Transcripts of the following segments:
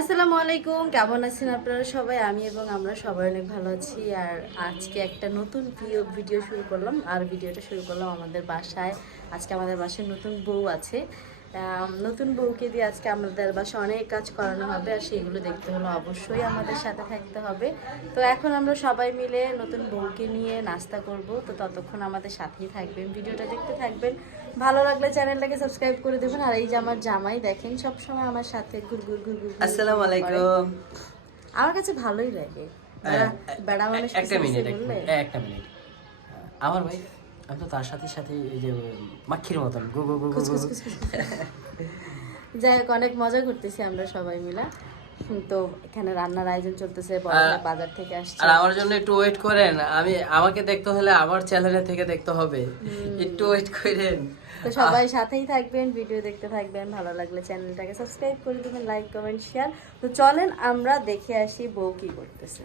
আসসালামু আলাইকুম, কেমন আছেন আপনারা সবাই? আমি এবং আমরা সবাই অনেক ভালো আছি। আর আজকে একটা নতুন প্রিয় ভিডিও শুরু করলাম। আর ভিডিওটা শুরু করলাম আমাদের বাসায়। আজকে আমাদের বাসায় নতুন বউ আছে। নতুন বউকে দিয়ে আজকে আমাদের বাসায় অনেক কাজ করানো হবে। আর সেগুলো দেখতে হলে অবশ্যই আমাদের সাথে থাকতে হবে। তো এখন আমরা সবাই মিলে নতুন বউকে নিয়ে নাস্তা করব। তো ততক্ষণ আমাদের সাথেই থাকবেন। ভিডিওটা দেখতে থাকবেন। ভালো লাগলে চ্যানেলটাকে সাবস্ক্রাইব করে দেবেন। আর এই যে আমার জামাই দেখেন সবসময় আমার সাথে ঘুর ঘুর ঘুর ঘুর আসসালামু আলাইকুম। আমার কাছে ভালোই লাগে। বেড়া- বেড়া মানুষ একটা মিনিট একটা মিনিট। আমার ভাই আমি তো তার সাথে সাথে এই যে মাখির মতন গু গু গু। যাই হোক অনেক মজা করতেছি আমরা সবাই মিলে। তো এখানে রান্নার আয়োজন চলতেছে বড়রা বাজার থেকে আসছে। আর আমার জন্য একটু ওয়েট করেন আমি আমাকে দেখতে হলে আমার চ্যানেলে থেকে দেখতে হবে। একটু ওয়েট করেন। তো সবাই সাথেই থাকবেন ভিডিও দেখতে থাকবেন ভালো লাগলে চ্যানেলটাকে সাবস্ক্রাইব করে দেবেন লাইক কমেন্ট শেয়ার তো চলেন আমরা দেখে আসি বউ কি করতেছে।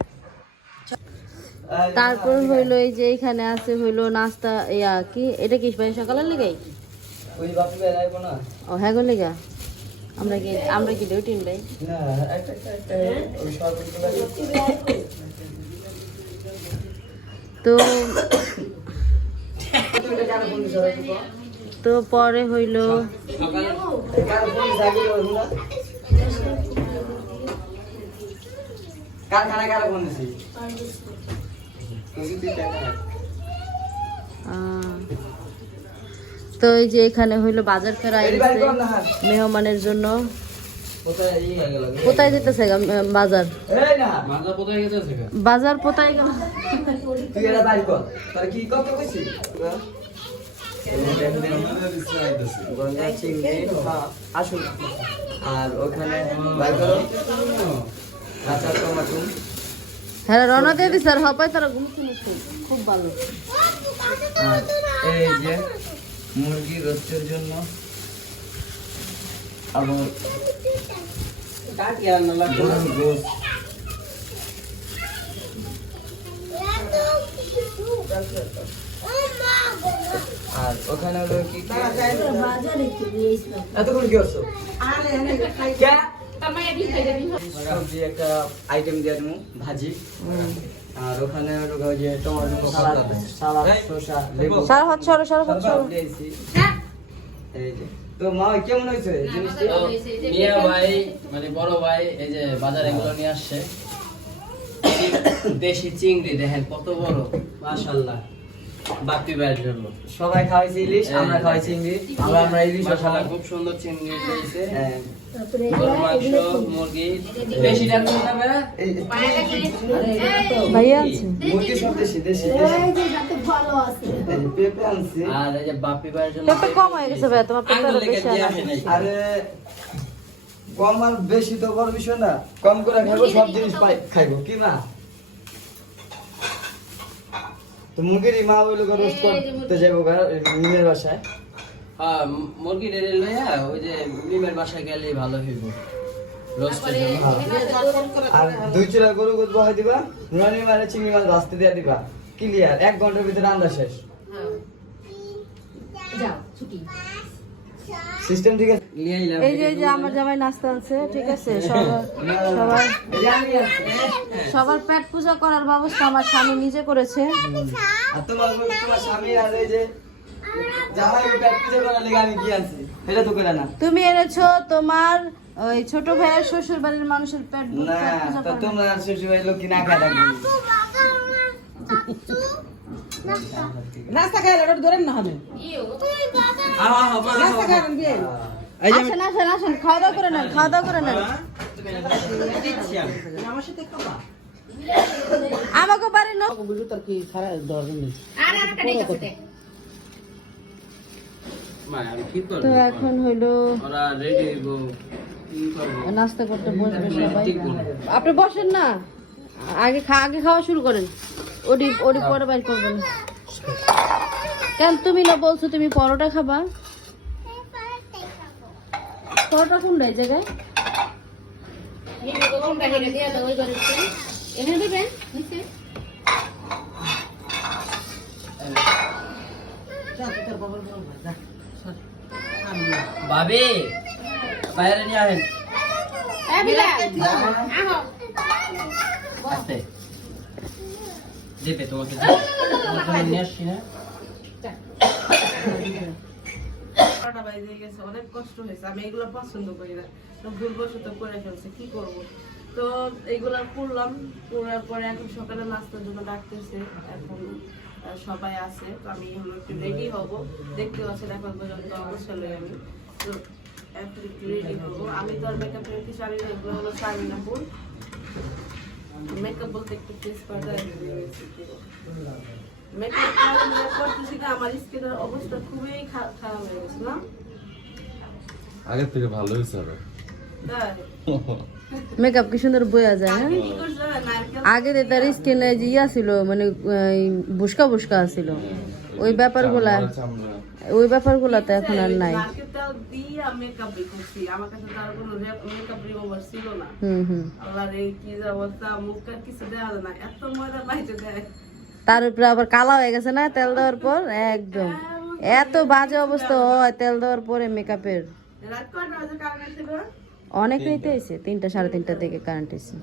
তারপর হইল এই যে এখানে আছে হইল নাস্তা ইয়া কি? এটা কি ভাই সকালের লেগেই ওই বাপি রাখব না। ও হ্যাঁ গো লেগা। আমরা কি আমরা কি ডিউটিন ভাই? তো তো পরে হইল কারখানা তো এই যে এখানে হইল বাজার ফেরা আইছে মেহমানের জন্য। কোথায় যেতেছে গা, বাজার? বাজার কোথায় গেল তুই এটা বাড়ি কর। তোর কি কত কইছি? গঙ্গা চিংড়ি হ্যাঁ, আসুন। আর ওখানে বাই করো। হ্যাঁ রওনা দিয়ে দিছে আর হপাই তারা ঘুমছে খুব ভালো। এই যে মুরগি রোস্টের জন্য আবার গরুর গোস্ত আর ওখানে হলো কি কি? এতক্ষণ কি হচ্ছে সবজি একটা আইটেম দিয়ে দেবো ভাজি। আর ওখানে হলো যে টমেটো সালাদ সালাদ শসা লেবু। সারা হাত সরো সারা হাত সব সরো দিয়েছি। এই যে। তো মা কেমন হয়েছে জিনিসটা? মিয়া ভাই মানে বড় ভাই এই যে বাজার এগুলো নিয়ে আসছে। দেশি চিংড়ি দেখেন কত বড় মাশাল্লাহ বাপি ভাইয়ের জন্য সবাই খাওয়াইছে ইলিশ আমরা খাওয়াইছি ইংলিশ আমরা আমরা ইলিশ মাশাল্লাহ খুব সুন্দর চিংড়ি পেয়েছে হ্যাঁ। মাংস মুরগি। বেশি দাম না ভাইয়া? মুরগি সব দেশি দেশি দেশি। এই যে পেঁপে আনছি। আর এই যে বাপি ভাইয়ের জন্য পেঁপে কম হয়ে গেছে ভাইয়া তোমার পেঁপে আরও আঙ্গুল লেগে বেশি কম আর বেশি তো বড় বিষয় না। কম করে খাব সব জিনিস পাই খাইবো কি না? তো মুরগির মা ওই লোক রোস্ট করতে যাব মিমের বাসায়। হ্যাঁ মুরগি রেলে লইয়া ওই যে মিমের বাসায় গেলে ভালো হইব। জন্য। আর দুই চুলা গরু গোদ বহাই দিবা নুরানি মারে চিংড়ি মাছ রাস্তা দিয়া দিবা। ক্লিয়ার এক ঘণ্টার ভিতরে রান্না শেষ। সিস্টেম ঠিক আছে? এই যে এই যে আমার জামাই নাস্তা আছে ঠিক আছে? সবার সবার পেট পূজা করার ব্যবস্থা আমার স্বামী নিজে করেছে। আর তোমার তোমার স্বামী আর এই যে জামাই পেট পুজো করার লেগে আমি কি আনছি? এটা তো করে না। তুমি এনেছো তোমার ওই ছোট ভাইয়ের শ্বশুর বাড়ির মানুষের পেট না পেট তো তোমরা শ্বশুর বাড়ির লোক কি না খায় থাকবে নাস্তা ধরেন না হবে। নাস্তা খাবেন বিয়ে। আসেন আসেন আসেন খাওয়া দাওয়া করে নেন খাওয়া দাওয়া করে নেন। আমার সাথে খাবা? আমাকে বাড়ি না বুঝো তোর কি সারা দরকার নেই। কি করব? তো এখন হইল ওরা রেডি হইব। নাস্তা করতে বসবে সবাই। আপনি বসেন না। আগে খা আগে খাওয়া শুরু করেন। ওডি ওডি পরে বাইর করবেন। কেন তুমি না বলছো তুমি পরোটা খাবা? পরোটা কোনটা এই জায়গায়? এনে দেবেন ভাবি বাইরে নিয়ে আসেন আস্তে। দেবে তোমাকে। দেবে। তোমার জন্য নিয়ে আসছি না? গেছে অনেক কষ্ট হয়েছে। আমি এগুলো পছন্দ করি না। তো ভুলবশত করে ফেলছে কি করব? তো এগুলো করলাম করার পরে এখন সকালে নাস্তার জন্য ডাকতেছে। এখন সবাই আছে তো আমি একটু রেডি হব। দেখতে পাচ্ছেন এখন পর্যন্ত অবসর লই আমি তো এখন একটু রেডি হব। আমি তো আর মেকআপের কিছু জানি না এগুলো হলো সামিনাপুর মেকআপ বলতে একটু ফেস পাউডার মেকআপ করতেছি না আমার স্কিনের অবস্থা খুবই খারাপ হয়ে গেছে না? আগের থেকে ভালো হয়েছে আরও। মেকআপ কি সুন্দর বয়া যায় হ্যাঁ? আগে? নারকেল আগে তার স্কিনে যে ইয়া ছিল মানে বুসকা বুসকা ছিল ওই ব্যাপারগুলা ওই ব্যাপারগুলা তো এখন আর নাই। দিয়ে মেকআপ করছি আমার কাছে তার কোনো মেকআপ রিমুভার ছিল না। হুম হুম। আল্লাহ রে কি যে অবস্থা মুখ আর কিছু দেওয়া যায় না। এত ময়দা বাইতে দেয়। তার উপরে আবার কালা হয়ে গেছে না তেল দেওয়ার পর? একদম। এত বাজে অবস্থা হয় তেল দেওয়ার পরে মেকআপের রাত কয়টা বাজে অনেক রাইতে এসে তিনটা সাড়ে তিনটার দিকে কারেন্ট এসে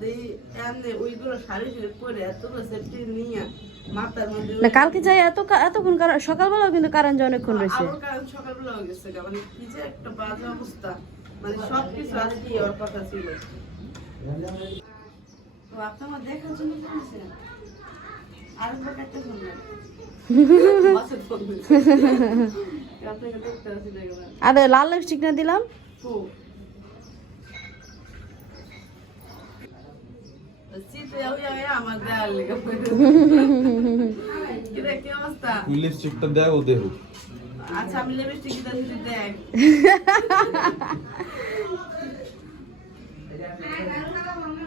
না কালকে যাই এত এতক্ষণ কারেন্ট সকালবেলাও কিন্তু কারেন্ট যে অনেকক্ষণ রয়েছে আবার কারণ সকালবেলা হয়ে গেছে লিপস্টিকটা দেয় ও দেহ আচ্ছা আমি লিপস্টিক দিতে দেখ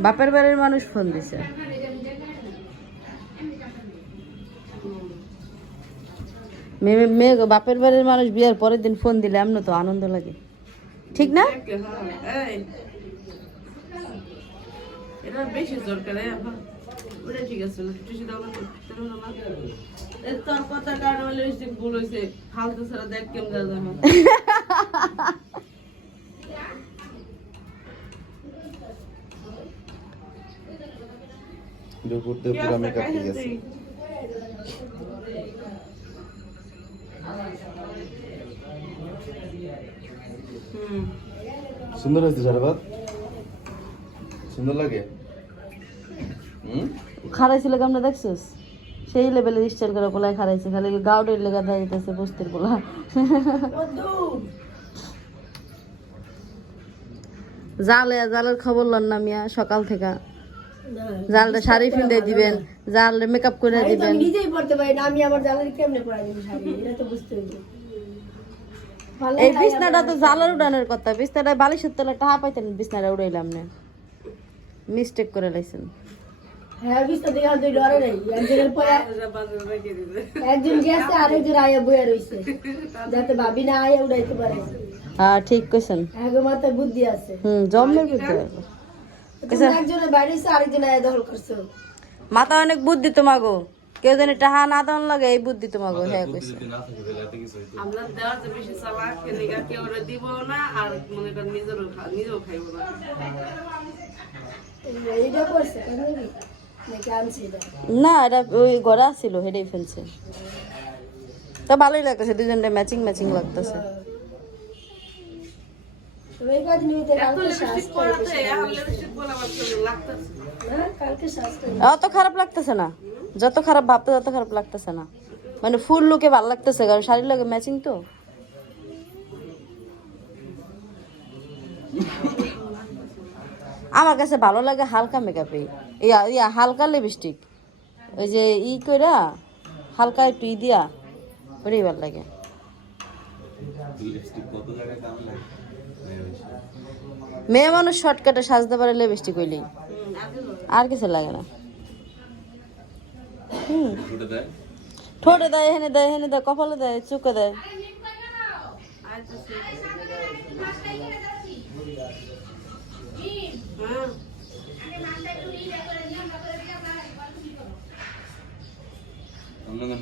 বাপের বাড়ির মানুষ ফোন দিছে। মেয়ে মেয়ে বাপের বাড়ির মানুষ বিয়ার পরের দিন ফোন দিলে এমন তো আনন্দ লাগে। ঠিক না? হ্যাঁ। এটা বেশি দরকার এই ওটা ঠিক আছে না। তোর কারণে ভুল হয়েছে ফালতু ছাড়া দেখ কেমন দেওয়া যাবে পুরো মেকআপ সুন্দর হয়েছে সুন্দর লাগে? খারাইছিল কেমন দেখছিস? সেই লেভেলের স্টাইল করে পোলায় খারাইছে খালি গাউডের লেগা দাঁড়িয়েছে বস্তির পোলা। জালে জালের খবর লন না মিয়া সকাল থেকে। জালটা শাড়ি ফিন্দে দিবেন জালে মেকআপ করে দিবেন। নিজেই পড়তে পারি আমি আমার জ্বালানি কেমনে পড়া দিবি শাড়ি? এটা তো বুঝতে হবে এই বিছনাটা তো জালের উড়ানোর কথা বিছনাটা বালিশের তলে টাহা পাইতেন বিছনাটা উড়াইলাম না। মিস্টেক করে লাইছেন। ঠিক কইছেন। বুদ্ধি আছে। হুম জন্মের ভিতরে আয়া দখল করছ। মাথা অনেক বুদ্ধি তোমাগো। কেউ জানি টাহা না দেওয়ান লাগে এই বুদ্ধি তোমাগো হ্যাঁ কইছে। আমরা দেওয়ার যে বেশি চালাক কেউ দিব না আর মনে করেন নিজেরও খা- নিজেও খাইব না। এইটা করছে না, এটা ওই গড়া ছিল, হেডেই ফেলছে। তো ভালোই লাগতেছে দুজনটা ম্যাচিং ম্যাচিং লাগতেছে। অত খারাপ লাগতেছে না। যত খারাপ ভাবতে, তত খারাপ লাগতেছে না। মানে ফুল লুকে ভালো লাগতেছে, কারণ শাড়ির লাগে ম্যাচিং তো। আমার কাছে ভালো লাগে হালকা মেকআপে ইয়া ইয়া হালকা লিপস্টিক ওই যে ই কইরা হালকা একটু ই দিয়া ওটাই ভালো লাগে। লিপস্টিক কত জায়গায় কাম লাগে মেয়ে মানুষ শর্টকাটে সাজতে পারে লিপস্টিক হইলেই। আর কিছু লাগে না। হুম। ঠোঁটে দেয়? এখানে দেয় এখানে দেয় কপালে দেয় চুকে দেয়।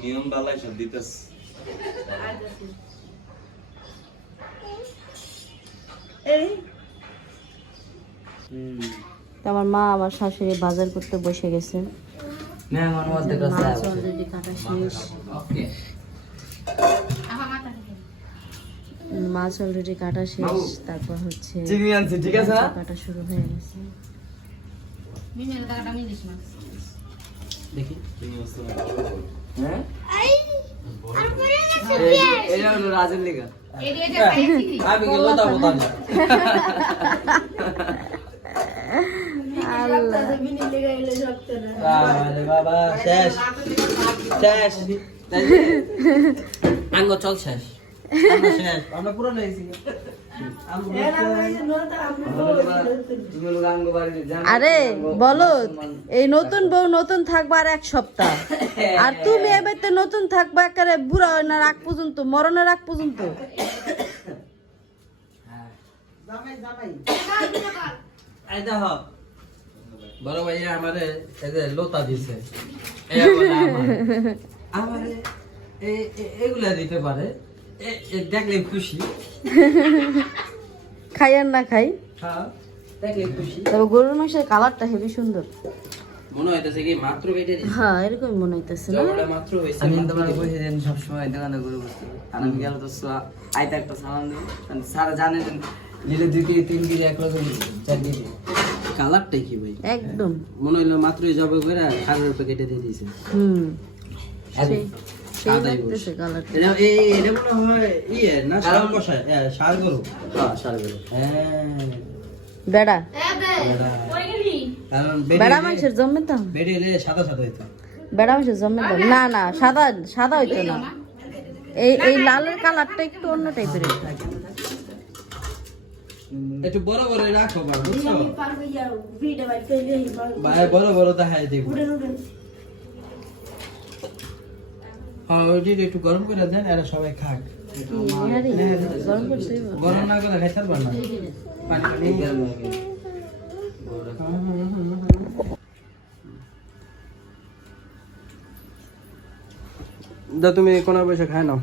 নিয়ম বালাই সব তো আমার মা আমার শাশুড়ি বাজার করতে বসে গেছে। মেহমান মধ্যে কাছে মাছ অলরেডি কাটা শেষ। ওকে। মাছ অলরেডি কাটা শেষ তারপর হচ্ছে চিংড়ি আনছি ঠিক আছে? না কাটা শুরু হয়ে গেছে। দেখি হ্যাঁ? এই- এটা হলো রাজের লেগা। আমি গেল তা বতা না মিনি লেগে গেলে শক্ত না। আরে বাবা শেষ। শেষ। আঙ্গ চল শেষ। আমরা পুরো আরে বলো এই নতুন বউ নতুন থাকবা আর এক সপ্তাহ। আর তুমি এবার তো নতুন থাকবা একেবারে বুড়া হয় না রাগ পর্যন্ত মরণের রাগ পর্যন্ত। বড় ভাইয়া আমারে এই যে লোতা দিছে। আমার। এগুলা দিতে পারে। দেখলে খুশি। খাই আর না খাই। হ্যাঁ তবে গরুর মাংসের কালারটা হেবি সুন্দর। মনে হইতেছে কি মাত্র কেটে দিছে? হ্যাঁ এরকম মনে হইতেছে না? মাত্র হইছে আমি মাত্র তোমার দিছে। বসে দেন সবসময় দোকানে ঘুরে বসতে আর আমি গেল তো আইতে একটা সালাম সারা জানে নিলে দুই কেজি তিন কেজি এক রকম চার কেজি। কালারটাই কি ভাই? একদম। মনে হইল মাত্রই জবে করে সারের প্যাকেটে দিয়ে দিয়েছে। হুম। সেই সেই লাগতেছে কালারটা। এটা এই এটা মনে হয় ইয়ে না সার কষায়? সার গরু। হ্যাঁ সারা হ্যাঁ। বেড়া। বেড়া। মাংসের জন্মে তো। সাদা সাদা হইতো। বেড়া মাংসের জন্মে তো। না না সাদা সাদা হইতো না। এই এই লালের কালারটা একটু অন্য টাইপের একটু বড় বড় রাখো বা বুঝছ? পার হয়ে যাও ভিডিও বাইক করে দিয়ে পার ভাই বড় বড় দেখাই দিব উঠেন উঠেন হ্যাঁ ওইটি একটু গরম করে দেন, এরা সবাই খাক। গরম না করে খাইতে পারবা না দা, তুমি কোন পয়সা খায় নাও।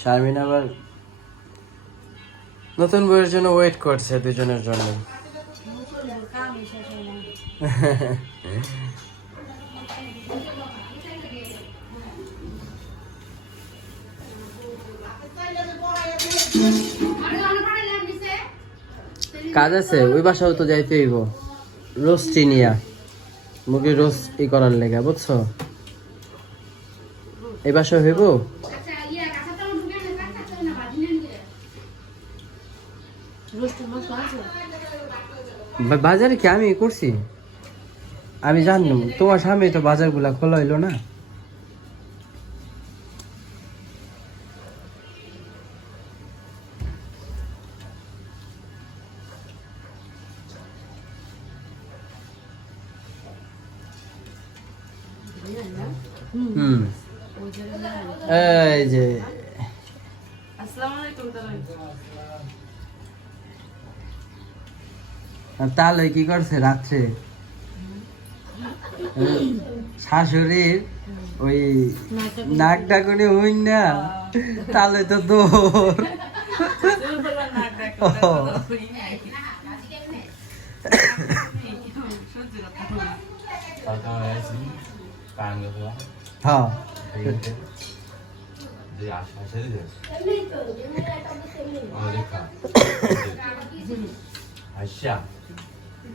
শারমিন আবার নতুন বইয়ের জন্য ওয়েট করছে দুজনের জন্য। কাজ আছে, ওই বাসাও তো যাইতে হইব। রোজ চিনিয়া। মুখে রোজ ই করার লেগে, বুঝছ? এই বাসায় হইব? বাজারে কি আমি করছি? আমি জানলাম তোমার সামনে তো বাজারগুলা খোলা হইল না। হুম। এই যে। তাহলে কি করছে রাত্রে? শাশুড়ির ওই নাক ডাকুনি হই না তাহলে তো দৌড় হ্যাঁ। আচ্ছা।